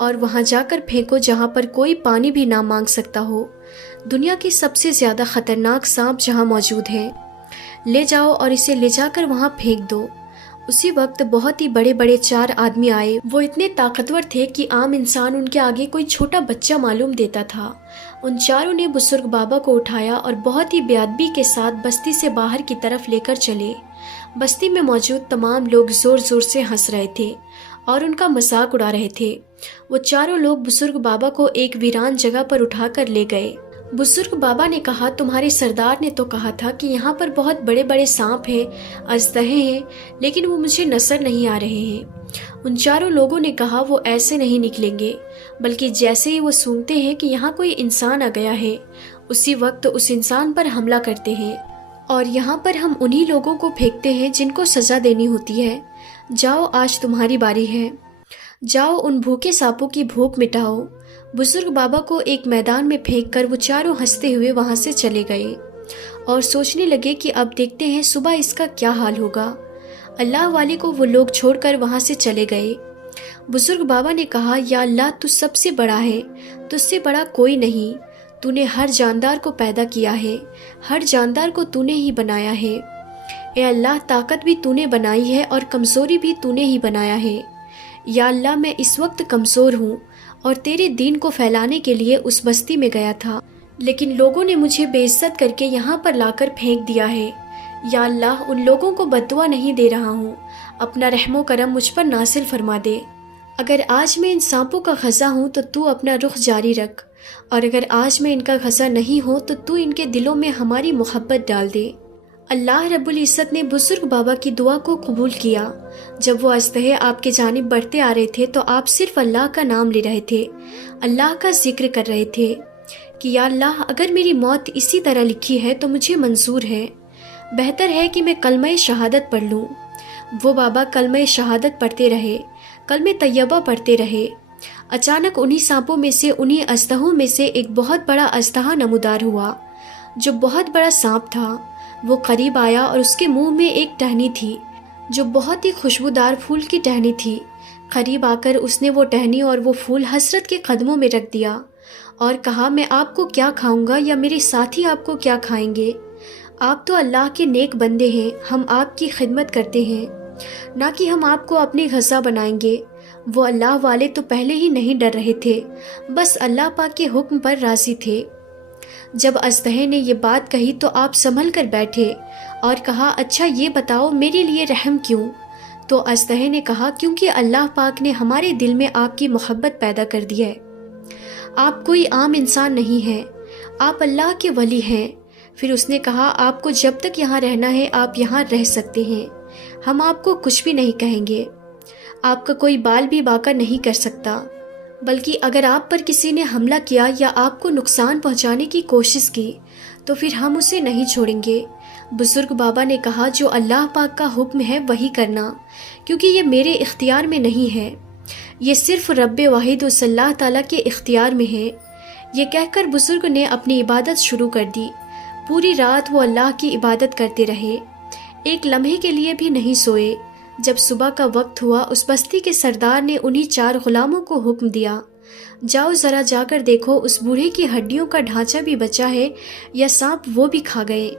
اور وہاں جا کر پھینکو جہاں پر کوئی پانی بھی نہ مانگ سکتا ہو۔ دنیا کی سب سے زیادہ خطرناک سانپ جہاں موجود ہے، لے جاؤ اور اسے لے جا کر وہاں پھینک دو۔ اسی وقت بہت ہی بڑے بڑے 4 آدمی آئے۔ وہ اتنے طاقتور تھے کہ عام انسان ان کے آگے کوئی چھوٹا بچہ معلوم دیتا تھا۔ ان چاروں نے بزرگ بابا کو اٹھایا اور بہت ہی بے ادبی کے ساتھ بستی سے باہر کی طرف لے کر چلے۔ بستی میں موجود تمام لوگ زور زور سے ہنس رہے تھے اور ان کا مذاق اڑا رہے تھے۔ وہ چاروں لوگ بزرگ بابا کو ایک ویران جگہ پر اٹھا کر لے گئے۔ بزرگ بابا نے کہا، تمہارے سردار نے تو کہا تھا کہ یہاں پر بہت بڑے بڑے سانپ ہیں، اژدہے ہیں، لیکن وہ مجھے نظر نہیں آ رہے ہیں۔ ان چاروں لوگوں نے کہا، وہ ایسے نہیں نکلیں گے، بلکہ جیسے ہی وہ سونگتے ہیں کہ یہاں کوئی انسان آ گیا ہے، اسی وقت اس انسان پر حملہ کرتے ہیں، اور یہاں پر ہم انہی لوگوں کو پھینکتے ہیں جن کو سزا دینی ہوتی ہے۔ جاؤ، آج تمہاری باری ہے، جاؤ ان بھوکے سانپوں کی بھوک مٹاؤ۔ بزرگ بابا کو ایک میدان میں پھینک کر وہ چاروں ہنستے ہوئے وہاں سے چلے گئے اور سوچنے لگے کہ اب دیکھتے ہیں صبح اس کا کیا حال ہوگا۔ اللہ والے کو وہ لوگ چھوڑ کر وہاں سے چلے گئے۔ بزرگ بابا نے کہا، یا اللہ، تو سب سے بڑا ہے، تجھ سے بڑا کوئی نہیں۔ تو نے ہر جاندار کو پیدا کیا ہے، ہر جاندار کو تو نے ہی بنایا ہے۔ اے اللہ، طاقت بھی تو نے بنائی ہے اور کمزوری بھی تو نے ہی بنایا ہے۔ یا اللہ، میں اس وقت کمزور ہوں اور تیرے دین کو پھیلانے کے لیے اس بستی میں گیا تھا، لیکن لوگوں نے مجھے بے عزت کر کے یہاں پر لا کر پھینک دیا ہے۔ یا اللہ، ان لوگوں کو بد دعا نہیں دے رہا ہوں، اپنا رحم و کرم مجھ پر نازل فرما دے۔ اگر آج میں ان سانپوں کا غصہ ہوں تو تو اپنا رخ جاری رکھ، اور اگر آج میں ان کا غصہ نہیں ہوں تو تو ان کے دلوں میں ہماری محبت ڈال دے۔ اللہ رب العزت نے بزرگ بابا کی دعا کو قبول کیا۔ جب وہ اژدہے آپ کے جانب بڑھتے آ رہے تھے تو آپ صرف اللہ کا نام لے رہے تھے، اللہ کا ذکر کر رہے تھے کہ یا اللہ، اگر میری موت اسی طرح لکھی ہے تو مجھے منظور ہے، بہتر ہے کہ میں کلمہ شہادت پڑھ لوں۔ وہ بابا کلمہ شہادت پڑھتے رہے، کلمہ طیبہ پڑھتے رہے۔ اچانک انہی سانپوں میں سے، انہی اژدہوں میں سے ایک بہت بڑا اژدہا نمودار ہوا، جو بہت بڑا سانپ تھا۔ وہ قریب آیا اور اس کے منہ میں ایک ٹہنی تھی جو بہت ہی خوشبودار پھول کی ٹہنی تھی۔ قریب آ کر اس نے وہ ٹہنی اور وہ پھول حضرت کے قدموں میں رکھ دیا اور کہا، میں آپ کو کیا کھاؤں گا یا میرے ساتھی آپ کو کیا کھائیں گے؟ آپ تو اللہ کے نیک بندے ہیں، ہم آپ کی خدمت کرتے ہیں، نہ کہ ہم آپ کو اپنی غذا بنائیں گے۔ وہ اللہ والے تو پہلے ہی نہیں ڈر رہے تھے، بس اللہ پاک کے حکم پر راضی تھے۔ جب اژدہے نے یہ بات کہی تو آپ سنبھل کر بیٹھے اور کہا، اچھا یہ بتاؤ میرے لیے رحم کیوں؟ تو اژدہے نے کہا، کیونکہ اللہ پاک نے ہمارے دل میں آپ کی محبت پیدا کر دی ہے۔ آپ کوئی عام انسان نہیں ہیں، آپ اللہ کے ولی ہیں۔ پھر اس نے کہا، آپ کو جب تک یہاں رہنا ہے آپ یہاں رہ سکتے ہیں، ہم آپ کو کچھ بھی نہیں کہیں گے، آپ کا کوئی بال بھی باقا نہیں کر سکتا، بلکہ اگر آپ پر کسی نے حملہ کیا یا آپ کو نقصان پہنچانے کی کوشش کی تو پھر ہم اسے نہیں چھوڑیں گے۔ بزرگ بابا نے کہا، جو اللہ پاک کا حکم ہے وہی کرنا، کیونکہ یہ میرے اختیار میں نہیں ہے، یہ صرف رب واحد صلی اللہ تعالیٰ کے اختیار میں ہے۔ یہ کہہ کر بزرگ نے اپنی عبادت شروع کر دی۔ پوری رات وہ اللہ کی عبادت کرتے رہے، ایک لمحے کے لیے بھی نہیں سوئے۔ جب صبح کا وقت ہوا، اس بستی کے سردار نے انہی 4 غلاموں کو حکم دیا، جاؤ ذرا جا کر دیکھو اس بوڑھے کی ہڈیوں کا ڈھانچہ بھی بچا ہے یا سانپ وہ بھی کھا گئے۔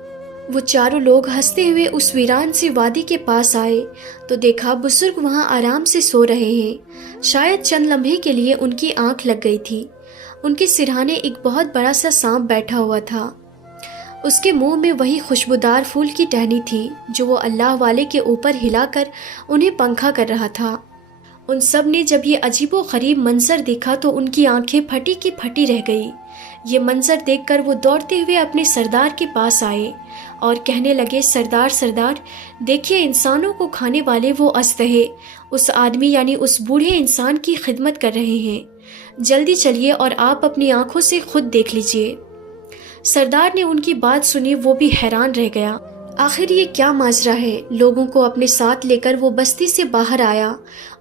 وہ چاروں لوگ ہنستے ہوئے اس ویران سی وادی کے پاس آئے تو دیکھا بزرگ وہاں آرام سے سو رہے ہیں۔ شاید چند لمحے کے لیے ان کی آنکھ لگ گئی تھی۔ ان کے سرہانے ایک بہت بڑا سا سانپ بیٹھا ہوا تھا، اس کے منہ میں وہی خوشبودار پھول کی ٹہنی تھی جو وہ اللہ والے کے اوپر ہلا کر انہیں پنکھا کر رہا تھا۔ ان سب نے جب یہ عجیب و غریب منظر دیکھا تو ان کی آنکھیں پھٹی کی پھٹی رہ گئی۔ یہ منظر دیکھ کر وہ دوڑتے ہوئے اپنے سردار کے پاس آئے اور کہنے لگے، سردار سردار، دیکھیے انسانوں کو کھانے والے وہ اژدہے اس آدمی یعنی اس بوڑھے انسان کی خدمت کر رہے ہیں، جلدی چلیے اور آپ اپنی آنکھوں سے خود دیکھ لیجئے۔ سردار نے ان کی بات سنی، وہ بھی حیران رہ گیا، آخر یہ کیا ماجرا ہے؟ لوگوں کو اپنے ساتھ لے کر وہ بستی سے باہر آیا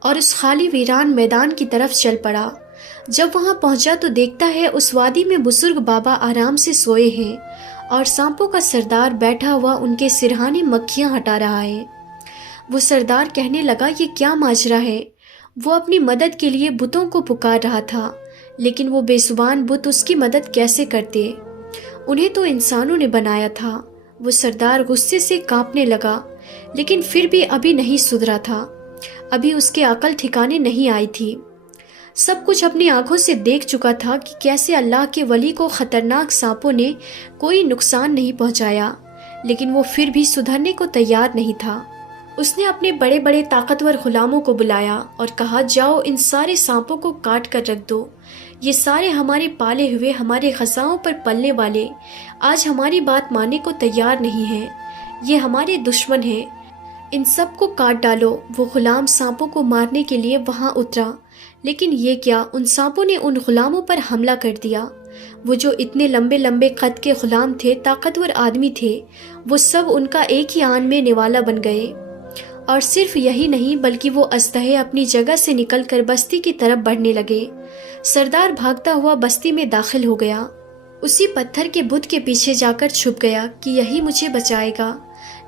اور اس خالی ویران میدان کی طرف چل پڑا۔ جب وہاں پہنچا تو دیکھتا ہے اس وادی میں بزرگ بابا آرام سے سوئے ہیں اور سانپوں کا سردار بیٹھا ہوا ان کے سرہانے مکھیاں ہٹا رہا ہے۔ وہ سردار کہنے لگا، یہ کیا ماجرا ہے؟ وہ اپنی مدد کے لیے بتوں کو پکار رہا تھا، لیکن وہ بے زبان بت اس کی مدد کیسے کرتے؟ انہیں تو انسانوں نے بنایا تھا۔ وہ سردار غصے سے کانپنے لگا، لیکن پھر بھی ابھی نہیں سدھرا تھا۔ ابھی اس کے عقل ٹھکانے نہیں آئی تھی۔ سب کچھ اپنی آنکھوں سے دیکھ چکا تھا کہ کیسے اللہ کے ولی کو خطرناک سانپوں نے کوئی نقصان نہیں پہنچایا، لیکن وہ پھر بھی سدھرنے کو تیار نہیں تھا۔ اس نے اپنے بڑے بڑے طاقتور غلاموں کو بلایا اور کہا، جاؤ ان سارے سانپوں کو کاٹ کر رکھ دو۔ یہ سارے ہمارے پالے ہوئے، ہمارے غذاؤں پر پلنے والے آج ہماری بات ماننے کو تیار نہیں ہیں۔ یہ ہمارے دشمن ہیں، ان سب کو کاٹ ڈالو۔ وہ غلام سانپوں کو مارنے کے لیے وہاں اترا، لیکن یہ کیا، ان سانپوں نے ان غلاموں پر حملہ کر دیا۔ وہ جو اتنے لمبے لمبے قد کے غلام تھے، طاقتور آدمی تھے، وہ سب ان کا ایک ہی آن میں نوالا بن گئے۔ اور صرف یہی نہیں بلکہ وہ اسلحے اپنی جگہ سے نکل کر بستی کی طرف بڑھنے لگے۔ سردار بھاگتا ہوا بستی میں داخل ہو گیا، اسی پتھر کے بت کے پیچھے جا کر چھپ گیا کہ یہی مجھے بچائے گا،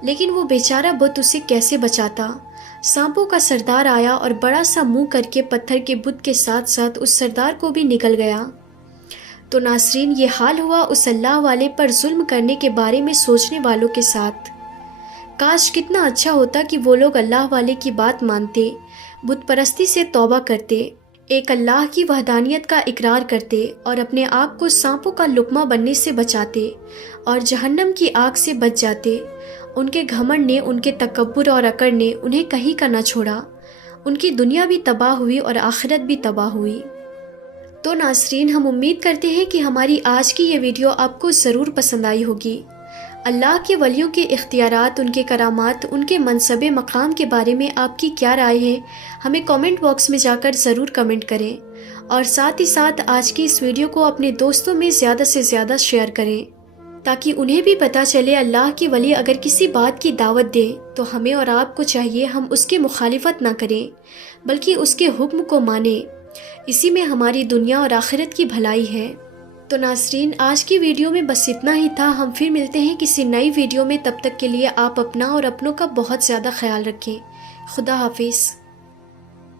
لیکن وہ بیچارہ بت اسے کیسے بچاتا؟ سانپوں کا سردار آیا اور بڑا سا منہ کر کے پتھر کے بت کے ساتھ ساتھ اس سردار کو بھی نگل گیا۔ تو ناظرین، یہ حال ہوا اس اللہ والے پر ظلم کرنے کے بارے میں سوچنے والوں کے ساتھ۔ کاش کتنا اچھا ہوتا کہ وہ لوگ اللہ والے کی بات مانتے، بت پرستی سے توبہ کرتے، ایک اللہ کی وحدانیت کا اقرار کرتے اور اپنے آپ کو سانپوں کا لقمہ بننے سے بچاتے اور جہنم کی آگ سے بچ جاتے۔ ان کے گھمنڈ نے، ان کے تکبر اور اکڑ نے انہیں کہیں کا نہ چھوڑا۔ ان کی دنیا بھی تباہ ہوئی اور آخرت بھی تباہ ہوئی۔ تو ناظرین، ہم امید کرتے ہیں کہ ہماری آج کی یہ ویڈیو آپ کو ضرور پسند آئی ہوگی۔ اللہ کے ولیوں کے اختیارات، ان کے کرامات، ان کے منصب مقام کے بارے میں آپ کی کیا رائے ہے؟ ہمیں کامنٹ باکس میں جا کر ضرور کمنٹ کریں، اور ساتھ ہی ساتھ آج کی اس ویڈیو کو اپنے دوستوں میں زیادہ سے زیادہ شیئر کریں، تاکہ انہیں بھی پتہ چلے اللہ کی ولی اگر کسی بات کی دعوت دے تو ہمیں اور آپ کو چاہیے ہم اس کی مخالفت نہ کریں، بلکہ اس کے حکم کو مانیں۔ اسی میں ہماری دنیا اور آخرت کی بھلائی ہے۔ تو ناظرین، آج کی ویڈیو میں بس اتنا ہی تھا۔ ہم پھر ملتے ہیں کسی نئی ویڈیو میں، تب تک کے لیے آپ اپنا اور اپنوں کا بہت زیادہ خیال رکھیں۔ خدا حافظ۔